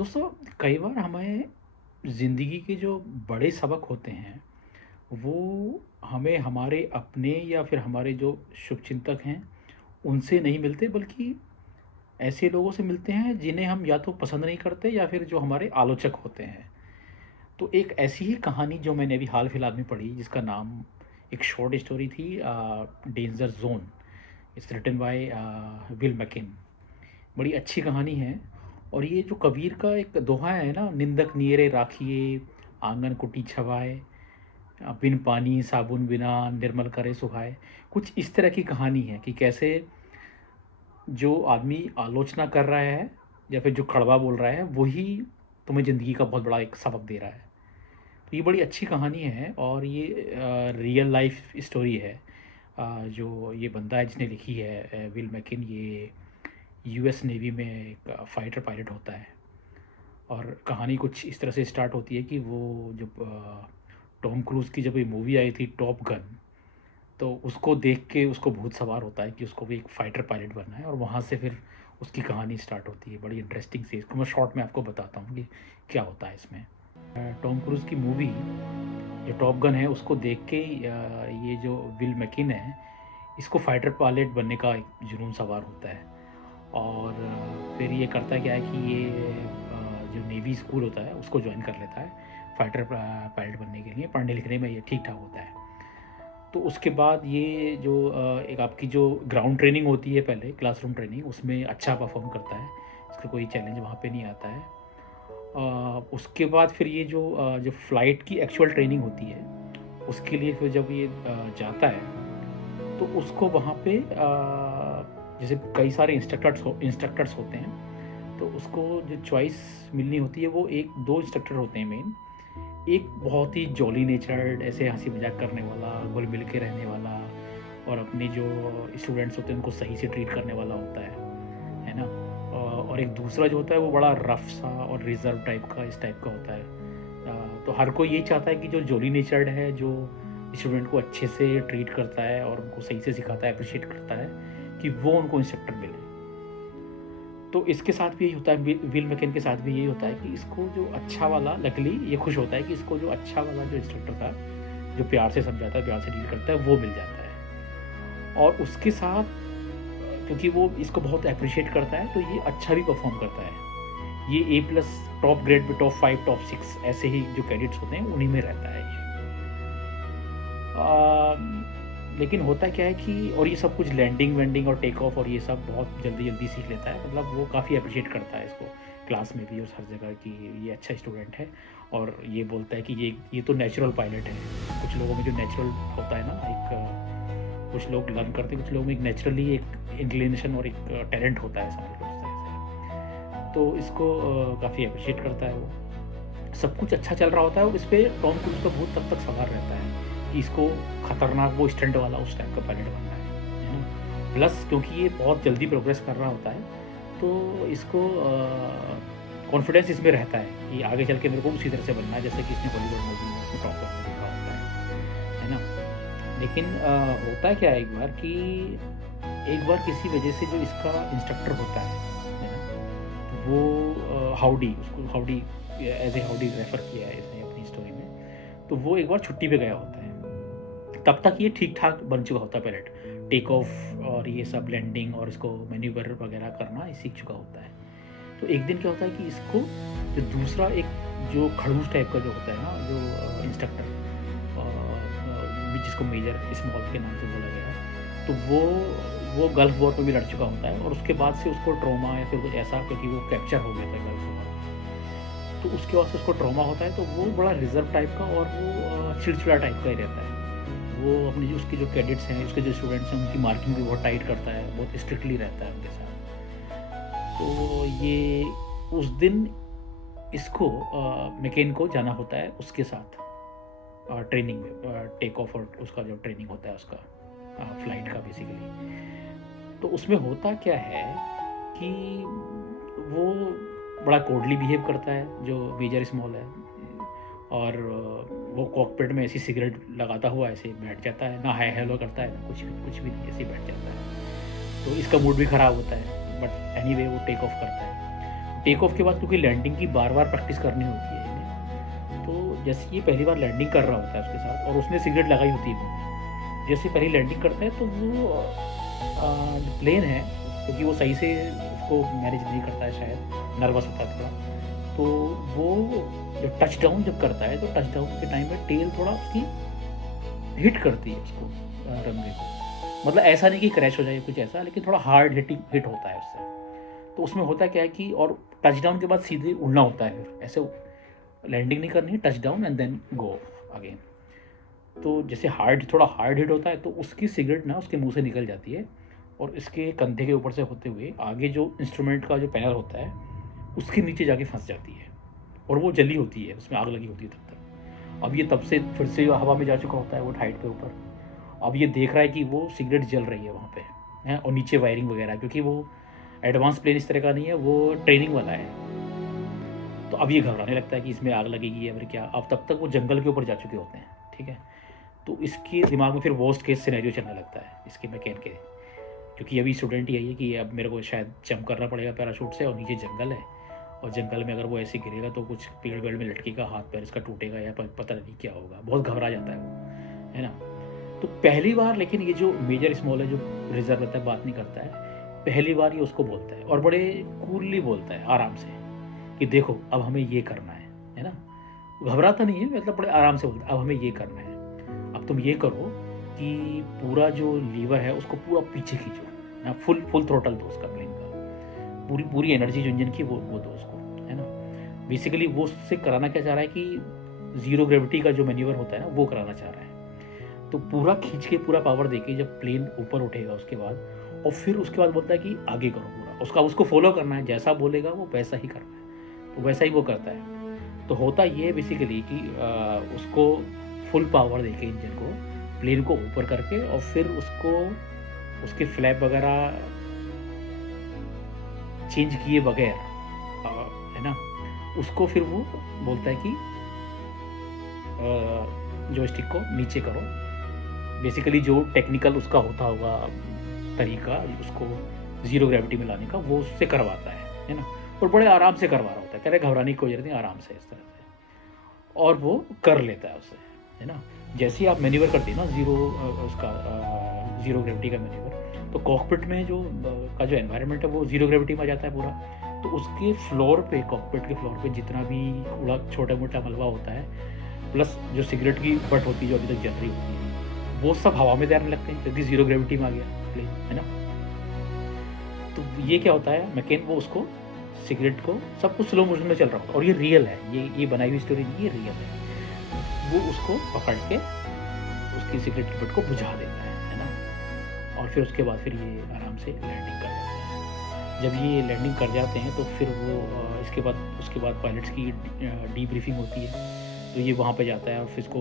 दोस्तों, कई बार हमें ज़िंदगी के जो बड़े सबक होते हैं, वो हमें हमारे अपने या फिर हमारे जो शुभचिंतक हैं, उनसे नहीं मिलते बल्कि ऐसे लोगों से मिलते हैं जिन्हें हम या तो पसंद नहीं करते या फिर जो हमारे आलोचक होते हैं। तो एक ऐसी ही कहानी जो मैंने अभी हाल-फिलहाल में पढ़ी जिसका नाम एक शॉर्ट स्टोरी थी danger zone. It's written by Will Mackin. बड़ी अच्छी कहानी है। और ये जो कबीर का एक दोहा है ना, निंदक नियरे राखिए आंगन कुटी छवाए, बिन पानी साबुन बिना निर्मल करे सुहाए। कुछ इस तरह की कहानी है कि कैसे जो आदमी आलोचना कर रहा है या फिर जो कड़वा बोल रहा है वही तुम्हें ज़िंदगी का बहुत बड़ा एक सबक दे रहा है। तो ये बड़ी अच्छी कहानी है और ये रियल लाइफ स्टोरी है। जो ये बंदा है जिसने लिखी है, विल मैकिन, ये यूएस नेवी में एक फाइटर पायलट होता है। और कहानी कुछ इस तरह से स्टार्ट होती है कि वो जब टॉम क्रूज़ की जब ये मूवी आई थी टॉप गन, तो उसको देख के उसको भूत सवार होता है कि उसको भी एक फ़ाइटर पायलट बनना है और वहाँ से फिर उसकी कहानी स्टार्ट होती है। बड़ी इंटरेस्टिंग सी, इसको मैं शॉर्ट में आपको बताता हूँ कि क्या होता है इसमें। टॉम क्रूज़ की मूवी जो टॉप गन है उसको देख के ये जो विल मैकिन है, इसको फ़ाइटर पायलट बनने का एक जुनून सवार होता है। और फिर ये करता क्या है कि ये जो नेवी स्कूल होता है उसको ज्वाइन कर लेता है फाइटर पायलट बनने के लिए। पढ़ने लिखने में ये ठीक ठाक होता है। तो उसके बाद ये जो एक आपकी जो ग्राउंड ट्रेनिंग होती है, पहले क्लासरूम ट्रेनिंग, उसमें अच्छा परफॉर्म करता है। इसका कोई चैलेंज वहाँ पे नहीं आता है। उसके बाद फिर ये जो फ़्लाइट की एक्चुअल ट्रेनिंग होती है उसके लिए फिर जब ये जाता है तो उसको वहाँ पे जैसे कई सारे इंस्ट्रक्टर्स होते हैं, तो उसको जो चॉइस मिलनी होती है वो एक दो इंस्ट्रक्टर होते हैं मेन। एक बहुत ही जॉली नेचर्ड, ऐसे हंसी मजाक करने वाला, घुल मिल के रहने वाला और अपने जो स्टूडेंट्स होते हैं उनको सही से ट्रीट करने वाला होता है ना। और एक दूसरा जो होता है वो बड़ा रफ सा और रिजर्व टाइप का, इस टाइप का होता है। तो हर कोई यही चाहता है कि जो जॉली नेचर्ड है, जो स्टूडेंट को अच्छे से ट्रीट करता है और उनको सही से सिखाता है, अप्रिशिएट करता है, कि वो उनको इंस्ट्रक्टर मिले। तो इसके साथ भी यही होता है, विल मैकिन के साथ भी यही होता है कि इसको जो अच्छा वाला, लकीली ये खुश होता है कि इसको जो अच्छा वाला जो इंस्ट्रक्टर था, जो प्यार से समझाता है, प्यार से डील करता है, वो मिल जाता है। और उसके साथ क्योंकि वो इसको बहुत अप्रिशिएट करता है तो ये अच्छा भी परफॉर्म करता है। ये ए प्लस टॉप ग्रेड में टॉप 5 टॉप 6 ऐसे ही जो कैडेट्स होते हैं उन्हीं में रहता है ये। लेकिन होता क्या है कि, और ये सब कुछ लैंडिंग वैंडिंग और टेक ऑफ और ये सब बहुत जल्दी जल्दी सीख लेता है। मतलब वो काफ़ी अप्रिशिएट करता है इसको क्लास में भी और हर जगह कि ये अच्छा स्टूडेंट है। और ये बोलता है कि ये तो नेचुरल पायलट है। कुछ लोगों में जो नेचुरल होता है ना, एक कुछ लोग लर्न करते हैं, कुछ लोगों में एक नेचुरली एक इंक्लिनेशन और एक टैलेंट होता है, समझ लो इस तरह से। तो इसको काफ़ी अप्रिशिएट करता है वो। सब कुछ अच्छा चल रहा होता है और इस पर टॉम क्रूज का भूत तब तक सवार रहता है कि इसको खतरनाक वो स्टंट वाला उस टाइप का पायलट बनना है ना। प्लस क्योंकि ये बहुत जल्दी प्रोग्रेस कर रहा होता है तो इसको कॉन्फिडेंस इसमें रहता है कि आगे चल के मेरे को उसी तरह से बनना है जैसे कि इसने बॉलीवुड मूवी में उसमें टॉप करके देखा होता है ना। लेकिन होता क्या है, एक बार किसी वजह से जो इसका इंस्ट्रक्टर होता है ना, वो हाउडी, उसको howdy as a howdy refer किया है इसने अपनी स्टोरी में। तो वो एक बार छुट्टी पे गया होता है। तब तक ये ठीक ठाक बन चुका होता है पायलट, टेक ऑफ और ये सब लैंडिंग और इसको मैन्यूवर वगैरह करना ये सीख चुका होता है। तो एक दिन क्या होता है कि इसको जो दूसरा एक जो खड़ूस टाइप का जो होता है ना, जो इंस्ट्रक्टर, जिसको मेजर स्मॉल के नाम से बोला गया है, तो वो गल्फ वॉर पर भी लड़ चुका होता है और उसके बाद से उसको ट्रॉमा या फिर कुछ ऐसा, क्योंकि वो कैप्चर हो गया था गल्फ वॉर, तो उसके बाद से उसको ट्रॉमा होता है। तो वो बड़ा रिजर्व टाइप का और वो चिड़चिड़ा टाइप का ही रहता है। वो अपनी जो उसके जो कैडेट्स हैं, उसके जो स्टूडेंट्स हैं, उनकी मार्किंग भी बहुत टाइट करता है, बहुत स्ट्रिक्टली रहता है उनके साथ। तो ये उस दिन इसको मैकेन को जाना होता है उसके साथ ट्रेनिंग में, टेक ऑफ और उसका जो ट्रेनिंग होता है उसका, फ्लाइट का बेसिकली। तो उसमें होता क्या है कि वो बड़ा कोडली बिहेव करता है जो मेजर स्मॉल है। और वो कॉकपिट में ऐसी सिगरेट लगाता हुआ ऐसे बैठ जाता है, ना हाय हेलो करता है, ना कुछ भी नहीं, ऐसे ही बैठ जाता है। तो इसका मूड भी ख़राब होता है, बट एनीवे वो टेक ऑफ करता है। टेक ऑफ के बाद क्योंकि लैंडिंग की बार-बार प्रैक्टिस करनी होती है इन्हें, तो जैसे ये पहली बार लैंडिंग कर रहा होता है उसके साथ और उसने सिगरेट लगाई होती है मुँह में। जैसे पहली लैंडिंग करता है तो वो जो प्लेन है, क्योंकि वो सही से उसको मैनेज नहीं करता है शायद, नर्वस होता है थोड़ा, तो वो जब टचडाउन जब करता है, तो टचडाउन के टाइम में टेल थोड़ा उसकी हिट करती है उसको, रनवे को। मतलब ऐसा नहीं कि क्रैश हो जाए कुछ ऐसा, लेकिन थोड़ा हार्ड हिट होता है उससे। तो उसमें होता क्या है कि और टचडाउन के बाद सीधे उड़ना होता है, फिर ऐसे लैंडिंग नहीं करनी है, touchdown and then go again. तो जैसे थोड़ा हार्ड हिट होता है, तो उसकी सिगरेट ना उसके मुंह से निकल जाती है और इसके कंधे के ऊपर से होते हुए आगे जो इंस्ट्रूमेंट का जो पैनल होता है उसके नीचे जाके फंस जाती है और वो जली होती है, उसमें आग लगी होती है तब तक। अब ये तब से फिर से हवा में जा चुका होता है वो हाइट पे ऊपर। अब ये देख रहा है कि वो सिगरेट जल रही है वहाँ पे हैं, और नीचे वायरिंग वगैरह, क्योंकि वो एडवांस प्लेन इस तरह का नहीं है, वो ट्रेनिंग वाला है। तो अब ये घबराने लगता है कि इसमें आग लगेगी या फिर क्या। अब तब तक वो जंगल के ऊपर जा चुके होते हैं, ठीक है। तो इसके दिमाग में फिर वर्स्ट केस सिनेरियो चलने लगता है इसके मैकेन के, क्योंकि अभी स्टूडेंट ही है कि अब मेरे को शायद जंप करना पड़ेगा पैराशूट से और नीचे जंगल है, और जंगल में अगर वो ऐसे गिरेगा तो कुछ पेड़ वेड़ में लटकेगा, हाथ पैर इसका टूटेगा या पता नहीं क्या होगा। बहुत घबरा जाता है वो, है ना। तो पहली बार लेकिन ये जो मेजर स्मॉल है जो रिजर्व रहता है बात नहीं करता है, पहली बार ये उसको बोलता है और बड़े कूलली बोलता है, आराम से, कि देखो अब हमें ये करना है ना। घबराता नहीं है, मतलब बड़े आराम से बोलता है अब हमें ये करना है। अब तुम ये करो कि पूरा जो लीवर है उसको पूरा पीछे खींचो ना, फुल थ्रोटल दो उसका प्लेन का, पूरी एनर्जी जो इंजन की वो दो उसको, है ना। बेसिकली वो उससे कराना क्या चाह रहा है कि जीरो ग्रेविटी का जो मैन्यूवर होता है ना वो कराना चाह रहा है। तो पूरा खींच के पूरा पावर देके जब प्लेन ऊपर उठेगा उसके बाद, और फिर उसके बाद बोलता है कि आगे करो पूरा, उसको फॉलो करना है, जैसा बोलेगा वो वैसा ही करना है, तो वैसा ही वो करता है। तो होता ये है बेसिकली कि उसको फुल पावर देके इंजन को, प्लेन को ऊपर करके, और फिर उसको उसके फ्लैप वगैरह चेंज किए बगैर, है ना, उसको फिर वो बोलता है कि जो स्टिक को नीचे करो। बेसिकली जो टेक्निकल उसका होता होगा तरीका उसको ज़ीरो ग्रेविटी में लाने का, वो उससे करवाता है ना। और बड़े आराम से करवा रहा होता है, कह रहे घबराने की कोई जरूरत नहीं, आराम से इस तरह से, और वो कर लेता है उसे, है ना। जैसे ही आप मैन्यूवर करते हैं ना ज़ीरो ग्रेविटी का मैन्यूवर, तो कॉकपिट में जो एनवायरनमेंट है वो ज़ीरो ग्रेविटी में आ जाता है पूरा। तो उसके फ्लोर पे, कॉकपिट के फ्लोर पे जितना भी थोड़ा छोटा मोटा मलबा होता है, प्लस जो सिगरेट की बट होती है जो अभी तक जल रही होती है, वो सब हवा में तैरने लगते हैं क्योंकि ज़ीरो ग्रेविटी में आ गया प्लेन, है ना। तो ये क्या होता है, मैकेन वो उसको सिगरेट को, सब कुछ स्लो मोशन में चल रहा होता है, और ये रियल है, ये बनाई हुई स्टोरी नहीं, ये रियल है। वो उसको पकड़ के उसकी सिगरेट की बट को बुझा देता है ना। और फिर उसके बाद फिर ये आराम से लैंडिंग कर जाते हैं। जब ये लैंडिंग कर जाते हैं तो फिर वो उसके बाद पायलट्स की डीब्रीफिंग होती है। तो ये वहाँ पे जाता है और फिर इसको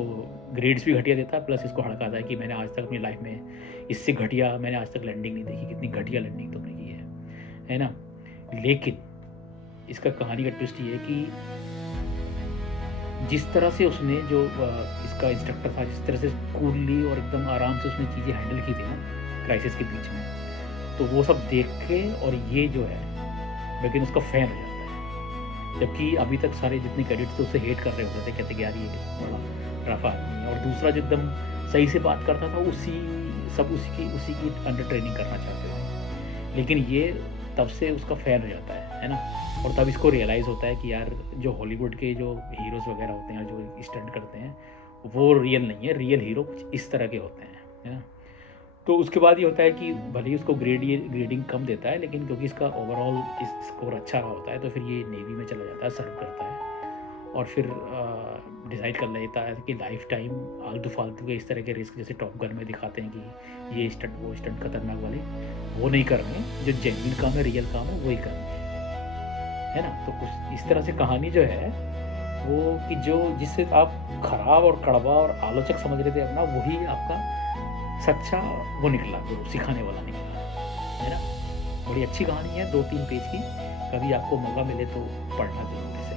ग्रेड्स भी घटिया देता है, प्लस इसको हड़काता है कि मैंने आज तक अपनी लाइफ में इससे घटिया मैंने आज तक लैंडिंग नहीं देखी, कितनी घटिया लैंडिंग तुमने की है ना। लेकिन इसका कहानी का ट्विस्ट ये है कि जिस तरह से उसने जो इसका इंस्ट्रक्टर था, जिस तरह से कूलली और एकदम आराम से उसने चीज़ें हैंडल की थी ना क्राइसिस के बीच में, तो वो सब देख के और ये जो है लेकिन उसका फ़ैन हो जाता है। जबकि अभी तक सारे जितने कैडेट्स थे उससे हेट कर रहे होते थे, कहते कि यार ये बड़ा रफ आदमी है, और दूसरा जो एकदम सही से बात करता था उसी की अंडर ट्रेनिंग करना चाहते थे। लेकिन ये तब से उसका फ़ैन हो जाता है ना। और तब इसको रियलाइज़ होता है कि यार जो हॉलीवुड के जो हीरोज़ वगैरह होते हैं जो स्टंट करते हैं वो रियल नहीं है, रियल हीरो कुछ इस तरह के होते हैं, है ना। तो उसके बाद ये होता है कि भले ही उसको ग्रेडिंग कम देता है, लेकिन क्योंकि इसका ओवरऑल स्कोर अच्छा रहा होता है तो फिर ये नेवी में चला जाता है, सर्व करता है, और फिर डिसाइड कर लेता है कि लाइफ टाइम आलतू फालतू के इस तरह के रिस्क, जैसे टॉप गन में दिखाते हैं कि ये स्टंट वो स्टंट खतरनाक वाले, वो नहीं करने, जो जेन्युइन काम है, रियल काम है, वही करने, है ना। तो कुछ इस तरह से कहानी जो है वो कि जो जिससे आप खराब और कड़वा और आलोचक समझ रहे थे अपना, वही आपका सच्चा वो निकला, गुरु सिखाने वाला निकला, है ना। बड़ी अच्छी कहानी है, 2-3 पेज की, कभी आपको मौका मिले तो पढ़ना जरूर इसे।